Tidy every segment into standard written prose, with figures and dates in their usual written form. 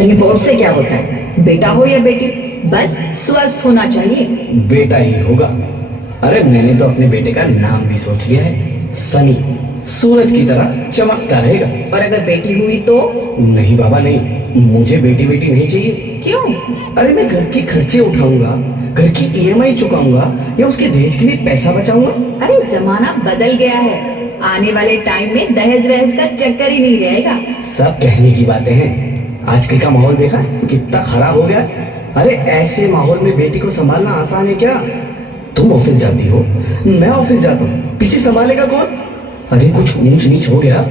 Report से क्या होता है, बेटा हो या बेटी, बस स्वस्थ होना चाहिए। बेटा ही होगा। अरे मैंने तो अपने बेटे का नाम भी सोच लिया है, सनी। सूरज की तरह चमकता रहेगा। और अगर बेटी हुई तो? नहीं बाबा नहीं, मुझे बेटी बेटी नहीं चाहिए। क्यों? अरे मैं घर के खर्चे उठाऊंगा, घर की ईएमआई चुकाऊंगा या उसके दहेज के लिए पैसा बचाऊंगा। अरे जमाना बदल गया है, आने वाले टाइम में दहेज वहेज का चक्कर ही नहीं रहेगा। सब कहने की बातें हैं, आजकल का माहौल देखा है कितना खराब हो गया। अरे ऐसे माहौल में बेटी को संभालना आसान है क्या? तुम ऑफिस जाती हो, मैं ऑफिस जाता हूँ, पीछे संभालेगा कौन? अरे कुछ ऊंच नीच हो गया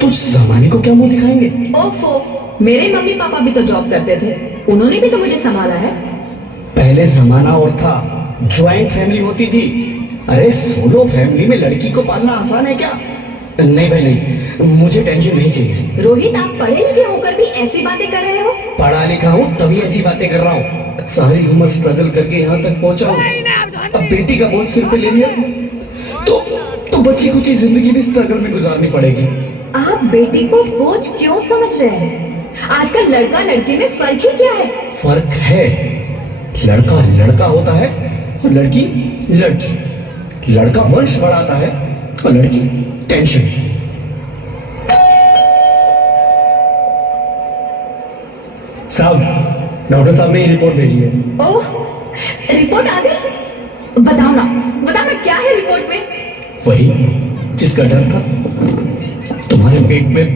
तो जमाने को क्या मुंह दिखाएंगे? ओफो, मेरे मम्मी पापा भी तो जॉब करते थे, उन्होंने भी तो मुझे संभाला है। पहले जमाना और था, ज्वाइंट फैमिली होती थी। अरे सोलो फैमिली में लड़की को पालना आसान है क्या? नहीं भाई नहीं, मुझे टेंशन नहीं चाहिए। रोहित, आप पढ़े लिखे होकर भी ऐसी बातें कर रहे हो? पढ़ा लिखा हूँ तभी ऐसी बातें कर रहा हूँ। सारी उम्र स्ट्रगल करके यहाँ तक पहुँचा हूँ, अब बेटी का बोझ सिर पे ले लिया तो बच्ची कुछ जिंदगी भी स्ट्रगल में गुजारनी पड़ेगी। आप बेटी को बोझ क्यों समझ रहे हैं? आजकल लड़का लड़की में फर्क ही क्या है? फर्क है, लड़का लड़का होता है और लड़की लड़की। लड़का वंश बढ़ाता है और लड़की टेंशन। साहब, डॉक्टर साहब ने ये रिपोर्ट भेजी है। ओह, रिपोर्ट आ गई? बताओ ना क्या है रिपोर्ट में? वही जिसका डर था, तुम्हारे पेट में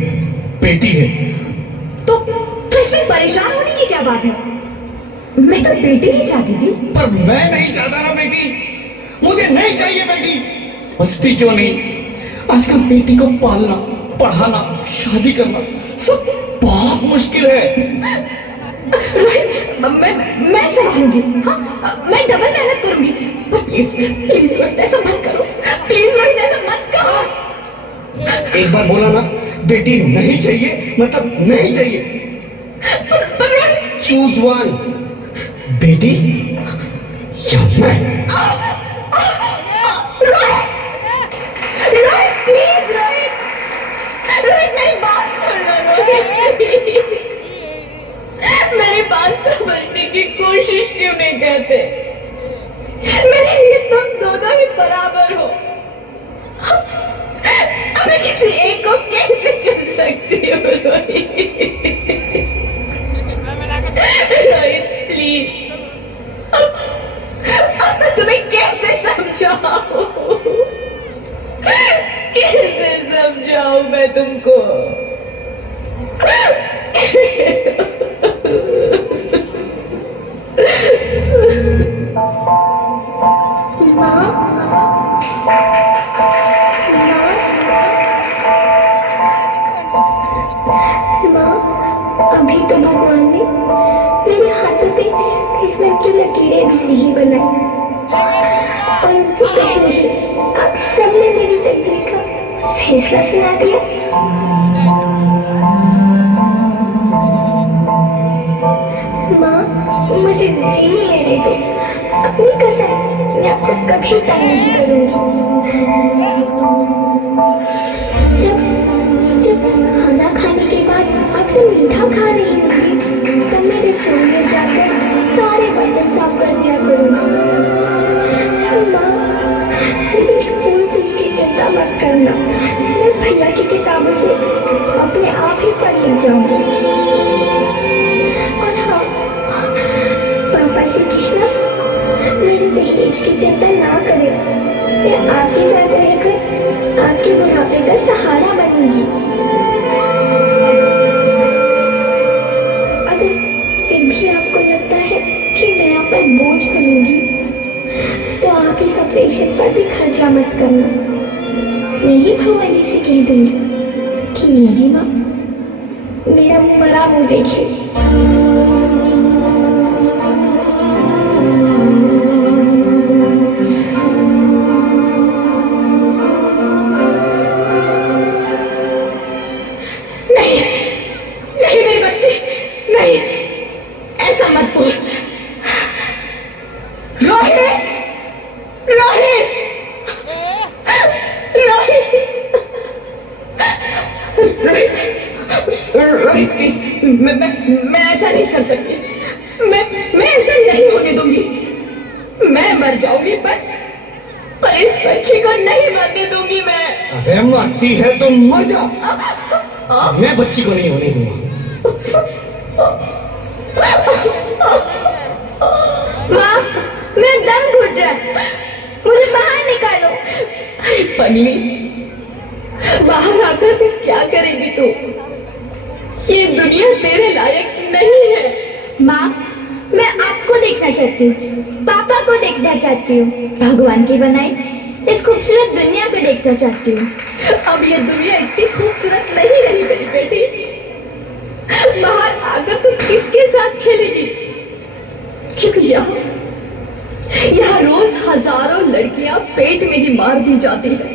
बेटी है। तो इसमें परेशान होने की क्या बात है? मैं तो बेटी ही चाहती थी। पर मैं नहीं चाहता ना बेटी, मुझे नहीं चाहिए बेटी। हंसती क्यों नहीं? आजकल बेटी को पालना, पढ़ाना, शादी करना सब बहुत मुश्किल है। मैं संभालूंगी। हाँ, मैं डबल मेहनत करूंगी। पर प्लीज प्लीज रोहित, ऐसा मत करो। प्लीज रोहित, ऐसा मत करो। एक बार बोला ना, बेटी नहीं चाहिए मतलब नहीं चाहिए। पर रोहित, चूज वन, बेटी या मैं। रोहित प्लीज, रोहित मेरी बात सुन लो रोहित। मेरी बात समझने की कोशिश क्यों नहीं करते? मेरे लिए तुम दोनों ही बराबर हो। मैं किसी एक को कैसे चुन सकती हूँ रोहित? रोहित प्लीज, अब मैं तुम्हें कैसे समझाऊं? कैसे समझाऊं मैं तुमको? अभी तो भगवान ने मेरे हाथों पे किस्मत की लकीरें भी नहीं बनाई, और उससे पहले ही आप सबने मेरी तकदीर का फैसला सुना दिया। माँ, मुझे जी लेने दो। अपनी कसम, मैं आपको कभी तंग नहीं करूंगी। जब खाना खाने के बाद आपसे मीठा खा रही होंगी, तब मैं रसोई में जाकर सारे बर्तन साफ कर दिया करूंगी। माँ, मेरी स्कूल फीस की चिंता मत करना, मैं भैया की किताबों से अपने आप ही पढ़ लिख जाऊंगी। और हाँ, पापा से कहना मेरे दहेज की चिंता ना करें, मैं आपके साथ रहकर आपके बुढ़ापे का सहारा बनूंगी। अगर फिर भी आपको लगता है कि मैं आप पर बोझ बनूंगी, तो आप इस ऑपरेशन पर भी खर्चा मत करना। मैं ही भगवान जी से कह दूंगी कि मेरी माँ मेरा मरा मुंह देखे। नहीं मेरी बच्ची, नहीं, ऐसा मत बोल। रोहित, रोहित, रोहित, रोहित, रोहित प्लीज, मैं ऐसा नहीं कर सकती। मैं ऐसा नहीं होने दूंगी। मैं मर जाऊंगी पर इस बच्चे को नहीं मरने दूंगी मैं। अरे मरती है तो मर जा, मैं बच्ची को नहीं होने दूंगा। माँ, मेरा दम घुट रहा है, मुझे बाहर निकालो। अरे पगली, बाहर आकर भी क्या करेगी तू? ये दुनिया तेरे लायक नहीं है। माँ, मैं आपको देखना चाहती हूँ, पापा को देखना चाहती हूँ, भगवान की बनाई इस खूबसूरत दुनिया को देखना चाहती हूँ। अब ये दुनिया इतनी खूबसूरत नहीं रही मेरी बेटी। बाहर आकर तू किसके साथ खेलेगी? क्योंकि यहाँ रोज हजारों लड़कियां पेट में ही मार दी जाती है,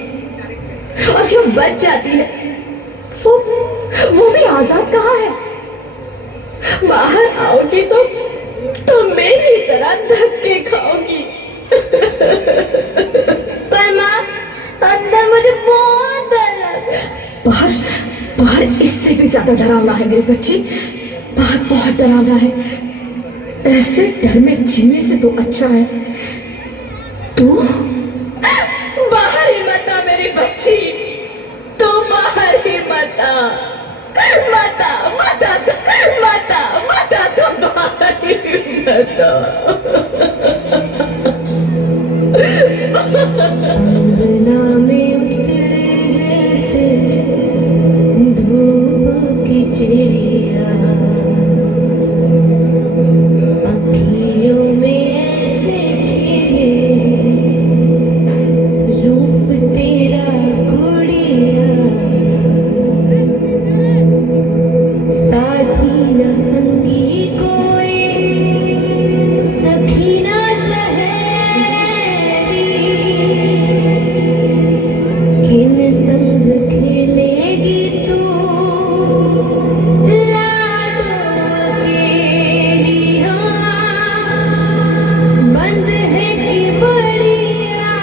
और जो बच जाती है वो भी आजाद कहाँ है? बाहर आओगी तो मेरी तरह धक्के खाओगी। पर माँ, अंदर मुझे बहुत डर लग रहा है। बाहर इससे भी ज्यादा डरावना है मेरी बच्ची, बाहर बहुत डरावना है। ऐसे डर में जीने से तो अच्छा है तू बाहर ही मत आ मेरी बच्ची, तू बाहर ही मत आ, मत आ, मत आ, मत आ, मत आ, तू बाहर ही मत आ। अंगना में उतरे जैसे धूप की चिड़िया, अखियों में ऐसे खिले रूप तेरा गुड़िया, साथी न संगी कोई, सखी न सहेली, किन संग खेलेगी तू लाडो अकेली। हाँ, बंद है कि बढ़िया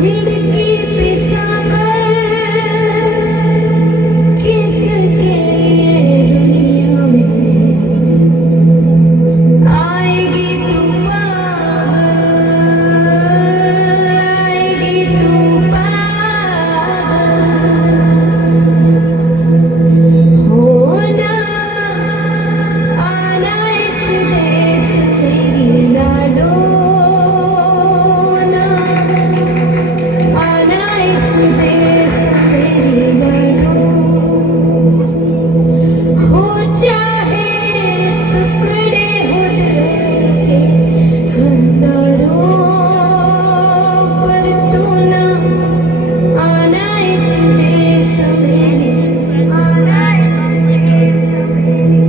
खिड़की पे साकर, किसके लिए दुनिया में आएगी तू पागल, आएगी तू पागल। होना आना इस देश मेरी लाडो ना, आना इस देश मेरी लाडो। हो चाहे टुकड़े हो दिल के हजारों, पर तू ना आना इस देश मेरे, आना इस देश मेरे।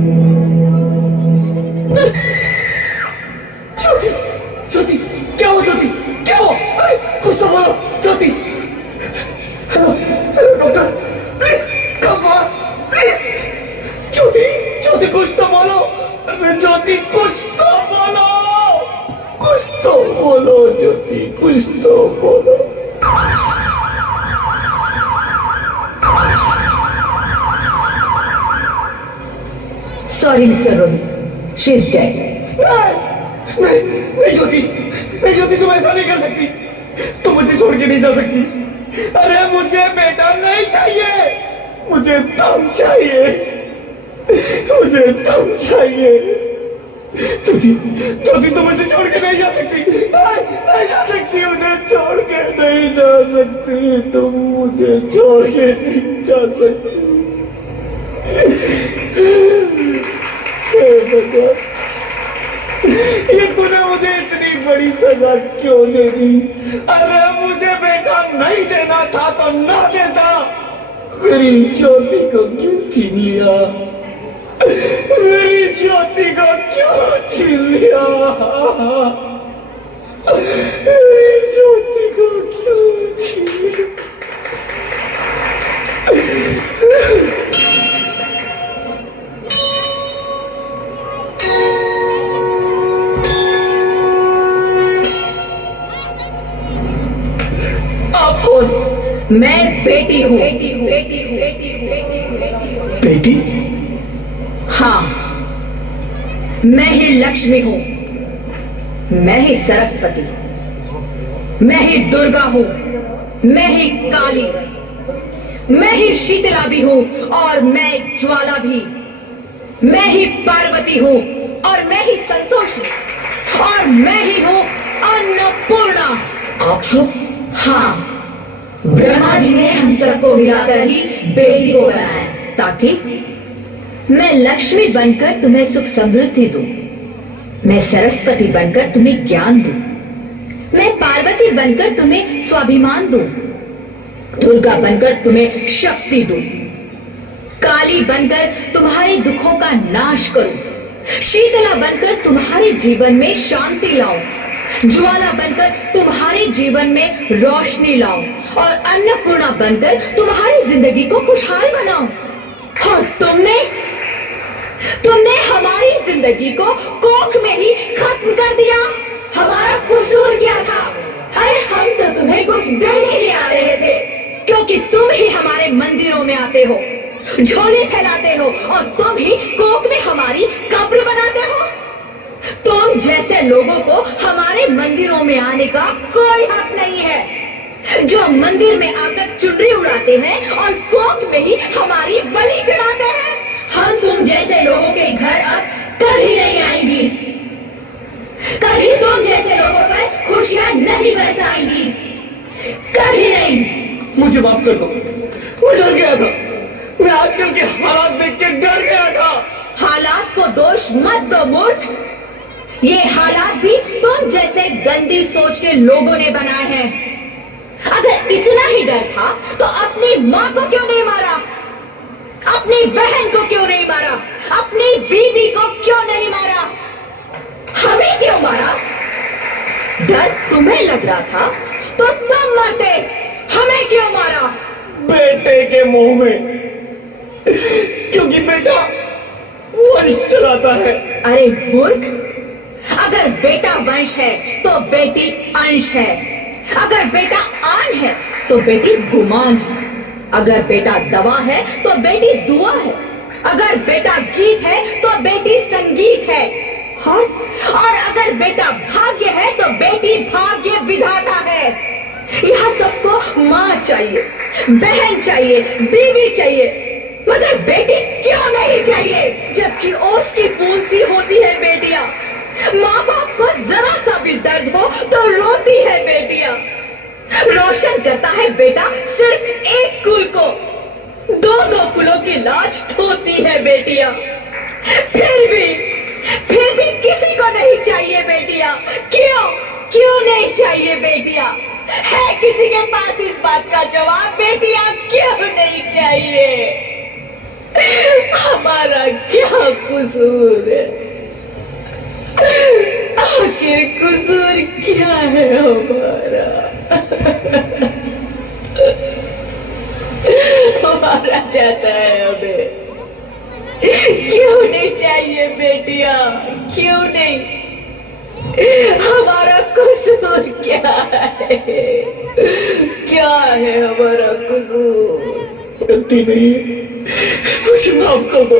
ज्योति, ज्योति, क्या हो ज्योति, क्या हो? अरे कुछ तो बोलो Jyoti. Hello, hello doctor, please come fast, please. Jyoti, Jyoti कुछ तो बोलो। अरे ज्योति कुछ तो बोलो, कुछ तो बोलो ज्योति, कुछ तो बोलो। Sorry mister Rohit, she is dead. नहीं ज्योति, नहीं ज्योति, तुम ऐसा नहीं कर सकती, तुम मुझे छोड़ के नहीं जा सकती। अरे मुझे बेटा नहीं चाहिए, मुझे तुम चाहिए, मुझे तुम चाहिए। ज्योति, ज्योति तुम मुझे छोड़ के नहीं जा सकती, नहीं जा सकती, मुझे छोड़ के नहीं जा सकती, तुम मुझे छोड़ के नहीं जा सकती। भगवान, ये तूने मुझे इतनी बड़ी सजा क्यों दे दी? अरे मुझे बेटा नहीं देना था तो ना देता, मेरी ज्योति को क्यों छीन लिया? मेरी ज्योति को क्यों छीन लिया? मेरी ज्योति को क्यों छीन लिया? मैं बेटी हूँ, बेटी हूँ, बेटी हूँ, बेटी हूँ, बेटी हूँ, बेटी हूँ। बेटी? हाँ, मैं ही लक्ष्मी हूं, मैं ही सरस्वती, मैं ही दुर्गा हूं, मैं ही काली, मैं ही शीतला भी हूं और मैं ज्वाला भी, मैं ही पार्वती हूं और मैं ही संतोषी, और मैं ही हूं अन्नपूर्णा। आप सब? हाँ, ब्रह्मा जी ने हम सबको मिलाकर ही बेटी को बनाया ताकि मैं लक्ष्मी बनकर तुम्हें सुख समृद्धि दूं, मैं सरस्वती बनकर तुम्हें ज्ञान दूं, मैं पार्वती बनकर तुम्हें स्वाभिमान दूं, दुर्गा बनकर तुम्हें शक्ति दूं, काली बनकर तुम्हारे दुखों का नाश करूं, शीतला बनकर तुम्हारे जीवन में शांति लाऊं, ज्वाला बनकर तुम्हारे जीवन में रोशनी लाऊं और अन्नपूर्णा बनकर तुम्हारी जिंदगी को खुशहाल बनाऊं। और तुमने हमारी जिंदगी को कोख में ही खत्म कर दिया। हमारा कसूर क्या था? अरे हम तो तुम्हें कुछ देने ही आ रहे थे, क्योंकि तुम ही हमारे मंदिरों में आते हो, झोले फैलाते हो और तुम ही कोख में हमारी कब्र बनाते हो। तुम जैसे लोगों को हमारे मंदिरों में आने का कोई हक नहीं है, जो मंदिर में आकर चुनरी उड़ाते हैं और कोख में ही हमारी बलि चढ़ाते हैं। हम तुम जैसे लोगों के घर अब कभी नहीं आएंगी, कभी तुम जैसे लोगों पर खुशियां नहीं बरसाएंगी, कभी नहीं। मुझे माफ कर दो, मैं डर गया था, मैं आजकल के हालात देख के डर गया था। हालात को दोष मत दो मूर्ख, ये हालात भी तुम जैसे गंदी सोच के लोगों ने बनाए हैं। अगर इतना ही डर था तो अपनी माँ को क्यों नहीं मारा, अपनी बहन को क्यों नहीं मारा, अपनी बीवी को क्यों नहीं मारा, हमें क्यों मारा? डर तुम्हें लग रहा था तो तुम मरते, हमें क्यों मारा? बेटे के मुंह में, क्योंकि बेटा वंश चलाता है। अरे मूर्ख, अगर बेटा वंश है तो बेटी अंश है, अगर बेटा आन है तो बेटी गुमान है, अगर बेटा दवा है तो बेटी दुआ है, अगर बेटा गीत है तो बेटी संगीत है, और अगर बेटा भाग्य है तो बेटी भाग्य विधाता है। यह सबको माँ चाहिए, बहन चाहिए, बीवी चाहिए, मगर बेटी क्यों नहीं चाहिए? जबकि ओस की बूंद सी होती है बेटियां, माँ बाप को जरा सा भी दर्द हो तो रोती है बेटियां। रोशन करता है बेटा सिर्फ एक कुल को, दो दो कुलों की लाज ढोती है बेटियां। फिर भी किसी को नहीं चाहिए बेटियां। क्यों नहीं चाहिए बेटियां? है किसी के पास इस बात का जवाब? बेटियां क्यों नहीं चाहिए? हमारा क्या कसूर है? आखिर कसूर क्या है हमारा? हमारा जाता है हमें। क्यों नहीं चाहिए बेटियां? क्यों नहीं? हमारा कसूर क्या है? क्या है हमारा कसूर? गलती नहीं है, मुझे माफ कर दो,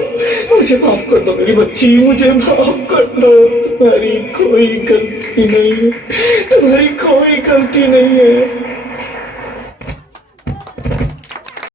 मुझे माफ कर दो मेरी बच्ची, मुझे माफ कर दो। तुम्हारी कोई गलती नहीं है, तुम्हारी कोई गलती नहीं है।